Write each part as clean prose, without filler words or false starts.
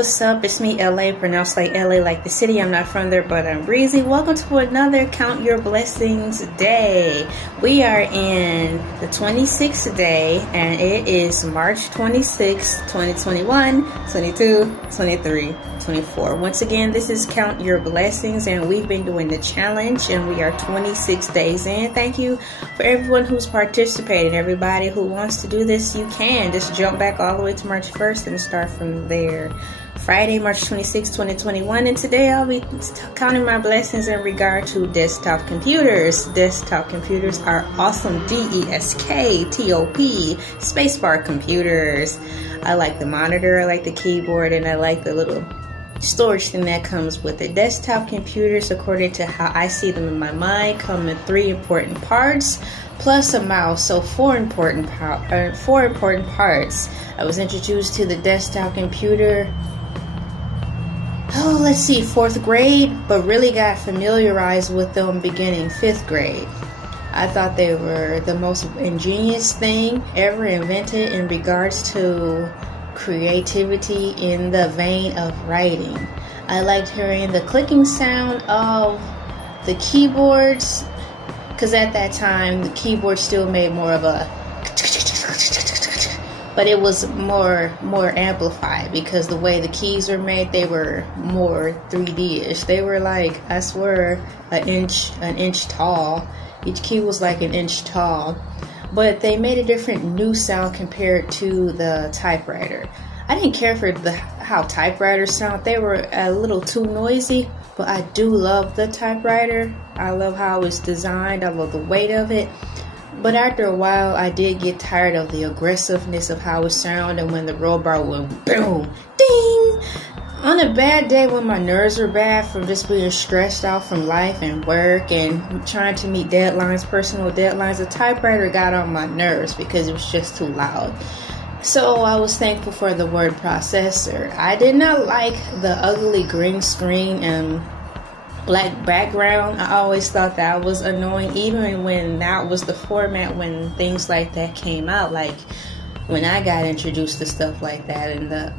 what's up? It's me, Elay, pronounced like LA, like the city. I'm not from there, but I'm breezy. Welcome to another Count Your Blessings day. We are in the 26th day, and it is March 26, 2021, 22, 23, 24. Once again, this is Count Your Blessings, and we've been doing the challenge, and we are 26 days in. Thank you for everyone who's participated. Everybody who wants to do this, you can. Just jump back all the way to March 1st and start from there. Friday, March 26, 2021, and today I'll be counting my blessings in regard to desktop computers. Desktop computers are awesome. DESKTOP, spacebar computers. I like the monitor, I like the keyboard, and I like the little storage thing that comes with it. Desktop computers, according to how I see them in my mind, come in 3 important parts plus a mouse, so 4 important parts. I was introduced to the desktop computer, let's see, 4th grade, but really got familiarized with them beginning 5th grade. I thought they were the most ingenious thing ever invented in regards to creativity in the vein of writing. I liked hearing the clicking sound of the keyboards, because at that time the keyboard still made more of a, but it was more amplified because the way the keys were made, they were more 3D-ish. They were like, I swear, an inch tall. Each key was like an inch tall, but they made a different new sound compared to the typewriter. I didn't care for how typewriters sound. They were a little too noisy, but I do love the typewriter. I love how it's designed. I love the weight of it. But after a while, I did get tired of the aggressiveness of how it sounded when the roll bar went boom, ding. On a bad day when my nerves were bad from just being stressed out from life and work and trying to meet deadlines, personal deadlines, the typewriter got on my nerves because it was just too loud. So I was thankful for the word processor. I did not like the ugly green screen and black background. I always thought that was annoying, even when that was the format when things like that came out, like when I got introduced to stuff like that in the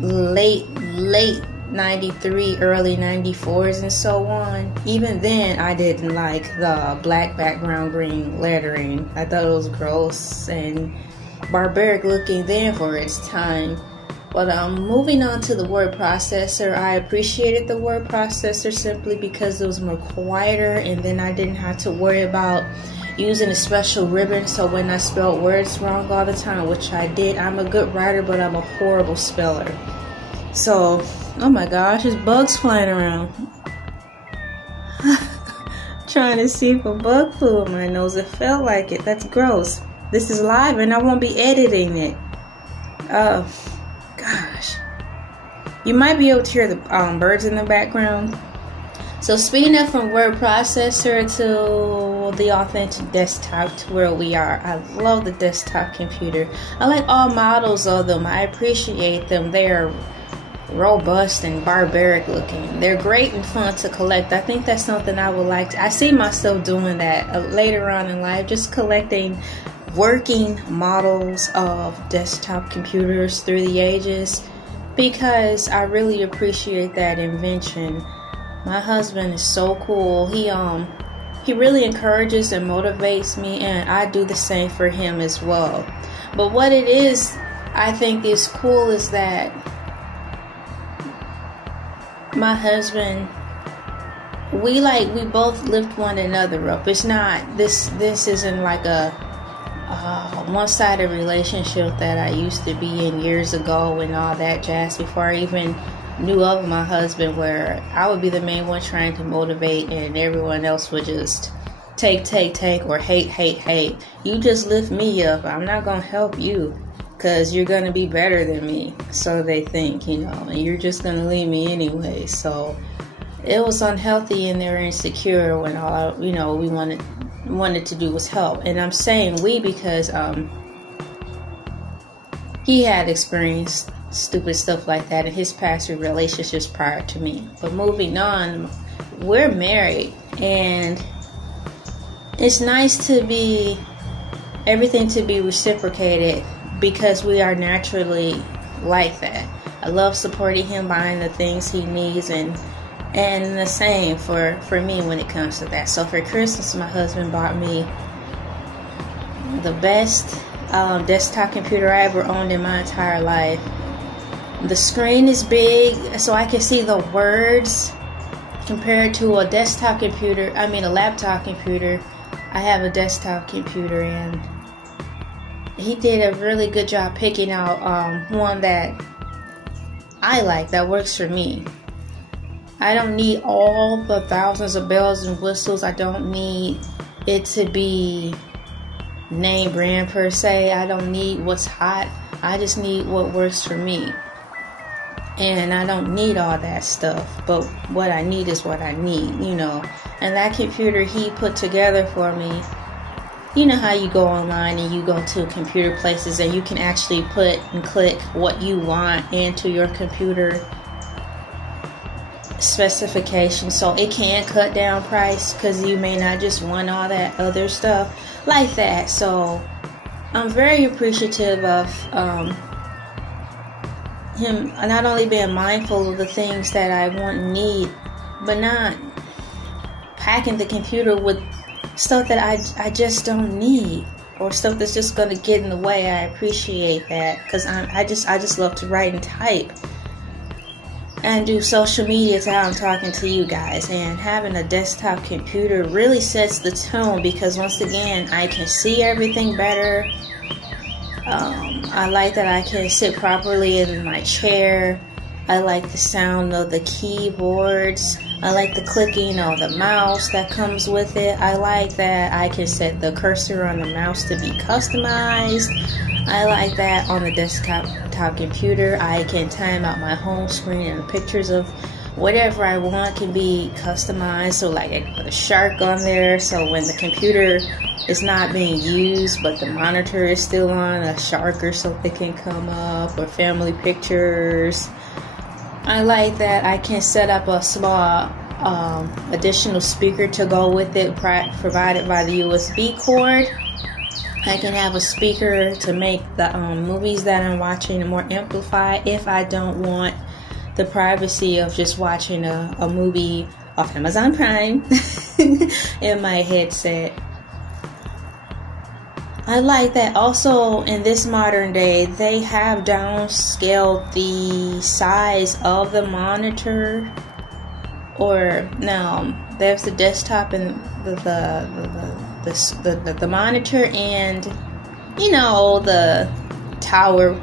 late 93, early 94s and so on. Even then I didn't like the black background green lettering. I thought it was gross and barbaric looking then for its time. But moving on to the word processor, I appreciated the word processor simply because it was more quieter, and then I didn't have to worry about using a special ribbon so when I spelled words wrong all the time, which I did. I'm a good writer, but I'm a horrible speller. So, oh my gosh, there's bugs flying around. Trying to see if a bug flew in my nose. It felt like it. That's gross. This is live and I won't be editing it. Oh, gosh. You might be able to hear the birds in the background. So speeding up from word processor to the authentic desktop to where we are. I love the desktop computer. I like all models of them. I appreciate them. They're robust and barbaric looking. They're great and fun to collect. I think that's something I would like to. I see myself doing that later on in life, just collecting working models of desktop computers through the ages, because I really appreciate that invention. My husband is so cool. He really encourages and motivates me, and I do the same for him as well. But what it is, I think is cool, is that my husband, we both lift one another up. It's not this isn't like a one-sided relationship that I used to be in years ago and all that jazz, before I even knew of my husband, where I would be the main one trying to motivate and everyone else would just take or hate. You just lift me up. I'm not gonna help you because you're gonna be better than me, so they think, and you're just gonna leave me anyway. So it was unhealthy and they were insecure when all we wanted to do was help. And I'm saying we because he had experienced stupid stuff like that in his past relationships prior to me. But moving on, we're married, and it's nice to be everything to be reciprocated because we are naturally like that. I love supporting him, buying the things he needs, and the same for me when it comes to that. So for Christmas, my husband bought me the best desktop computer I ever owned in my entire life. The screen is big, so I can see the words compared to a desktop computer. I mean, a laptop computer. I have a desktop computer, and he did a really good job picking out one that I like, that works for me. I don't need all the thousands of bells and whistles. I don't need it to be name brand per se. I don't need what's hot. I just need what works for me. And I don't need all that stuff, but what I need is what I need, you know. And that computer he put together for me, you know how you go online and you go to computer places and you can actually put and click what you want into your computer specifications, so it can cut down price because you may not just want all that other stuff like that. So I'm very appreciative of him not only being mindful of the things that I want and need, but not packing the computer with stuff that I just don't need, or stuff that's just going to get in the way. I appreciate that because I just love to write and type and do social media. It's how I'm talking to you guys, and having a desktop computer really sets the tone because once again I can see everything better. I like that I can sit properly in my chair. I like the sound of the keyboards. I like the clicking of the mouse that comes with it. I like that I can set the cursor on the mouse to be customized. I like that on the desktop computer I can time out my home screen, and the pictures of whatever I want can be customized. So like I can put a shark on there, so when the computer is not being used but the monitor is still on, a shark or something can come up, or family pictures. I like that I can set up a small additional speaker to go with it, provided by the USB cord. I can have a speaker to make the movies that I'm watching more amplified if I don't want the privacy of just watching a movie off Amazon Prime in my headset. I like that also in this modern day they have downscaled the size of the monitor, or now there's the desktop and the monitor and, you know, the tower,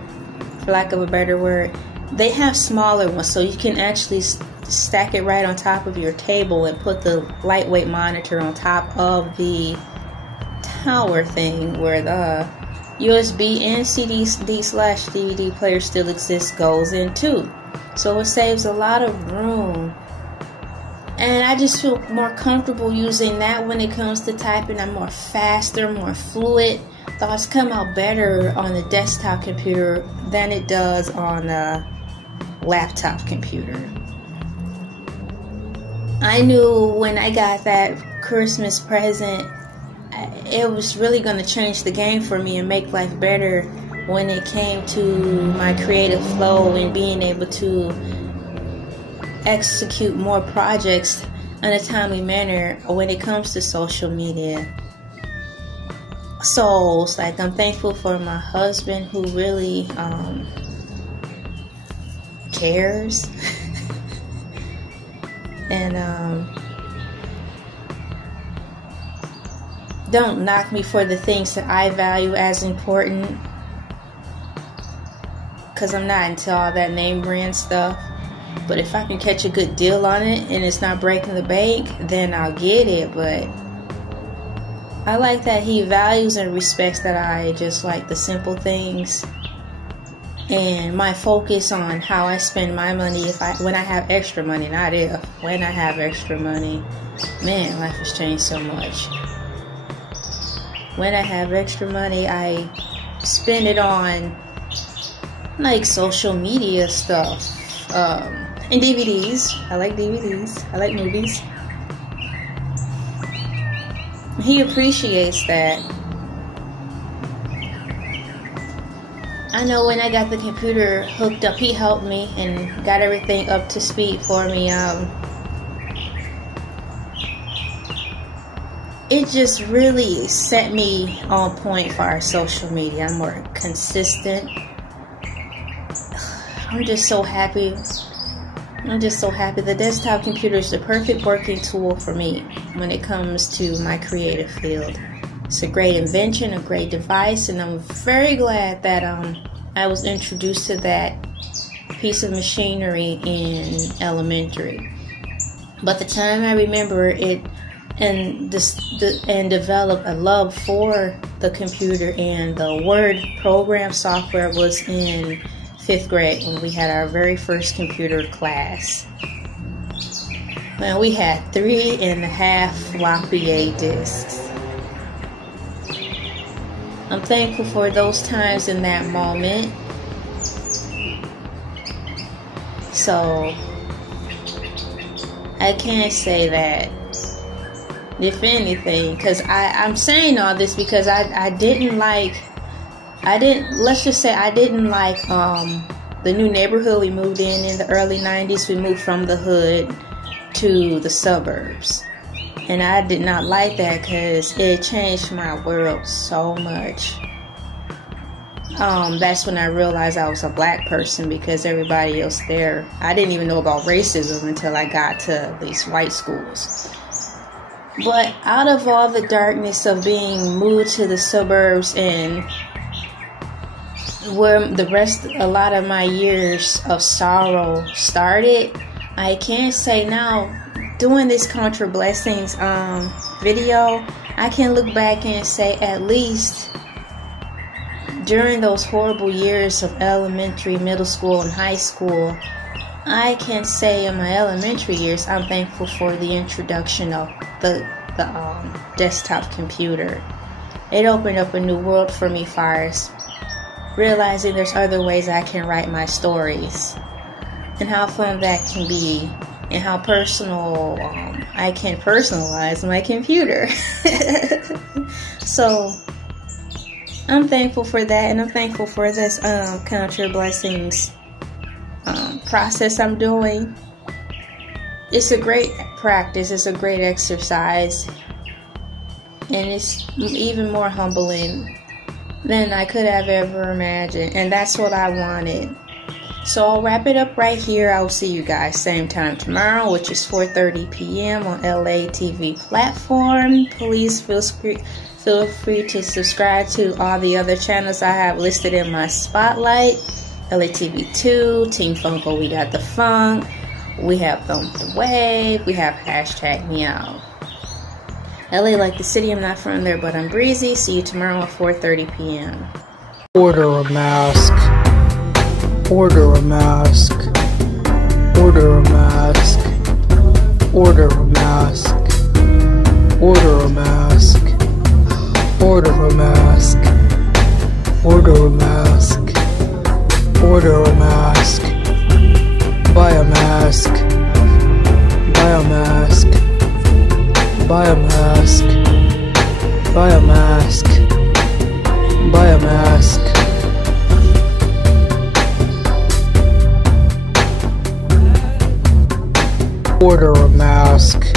for lack of a better word. They have smaller ones, so you can actually stack it right on top of your table and put the lightweight monitor on top of the tower thing, where the USB and CD/DVD player still exists, goes in too. So it saves a lot of room, and I just feel more comfortable using that when it comes to typing. I'm more faster, more fluid. Thoughts come out better on the desktop computer than it does on a laptop computer. I knew when I got that Christmas present, it was really going to change the game for me and make life better when it came to my creative flow and being able to execute more projects in a timely manner when it comes to social media. So it's like I'm thankful for my husband, who really cares and don't knock me for the things that I value as important, because I'm not into all that name brand stuff. But if I can catch a good deal on it and it's not breaking the bank, then I'll get it. But I like that he values and respects that I just like the simple things, and my focus on how I spend my money. When I have extra money, not if, when I have extra money. Man, life has changed so much. When I have extra money, I spend it on like social media stuff, and DVDs. I like DVDs. I like movies. He appreciates that. I know when I got the computer hooked up, he helped me and got everything up to speed for me. It just really set me on point for our social media. I'm more consistent. I'm just so happy. The desktop computer is the perfect working tool for me when it comes to my creative field. It's a great invention, a great device, and I'm very glad that I was introduced to that piece of machinery in elementary. But the time I remember it and developed a love for the computer and the Word program software was in 5th grade when we had our very first computer class. Well, we had 3.5 floppy A disks. I'm thankful for those times in that moment. So I can't say that, if anything, because I'm saying all this because I didn't like the new neighborhood we moved in the early 90s. We moved from the hood to the suburbs. And I did not like that because it changed my world so much. That's when I realized I was a black person, because everybody else there, I didn't even know about racism until I got to these white schools. But out of all the darkness of being moved to the suburbs and where a lot of my years of sorrow started, I can say now, doing this Contra Blessings video, I can look back and say at least during those horrible years of elementary, middle school, and high school, I can say in my elementary years, I'm thankful for the introduction of the desktop computer. It opened up a new world for me, far as realizing there's other ways I can write my stories, and how fun that can be, and how personal I can personalize my computer. So I'm thankful for that, and I'm thankful for this Contra Blessings process I'm doing. It's a great practice, it's a great exercise, and it's even more humbling than I could have ever imagined, and that's what I wanted. So I'll wrap it up right here. I'll see you guys same time tomorrow, which is 4:30 p.m. on Elaytv platform. Please feel free to subscribe to all the other channels I have listed in my spotlight. Elaytv 2, Team FUNKO, we got the funk, we have the wave, we have #MEOW. LA like the city, I'm not from there, but I'm breezy. See you tomorrow at 4:30 p.m. Order a mask. Order a mask. Order a mask. Order a mask. Order a mask. Order a mask. Order a mask. Order a mask. Buy a mask. Buy a mask. Buy a mask. Buy a mask. Buy a mask. Order a mask.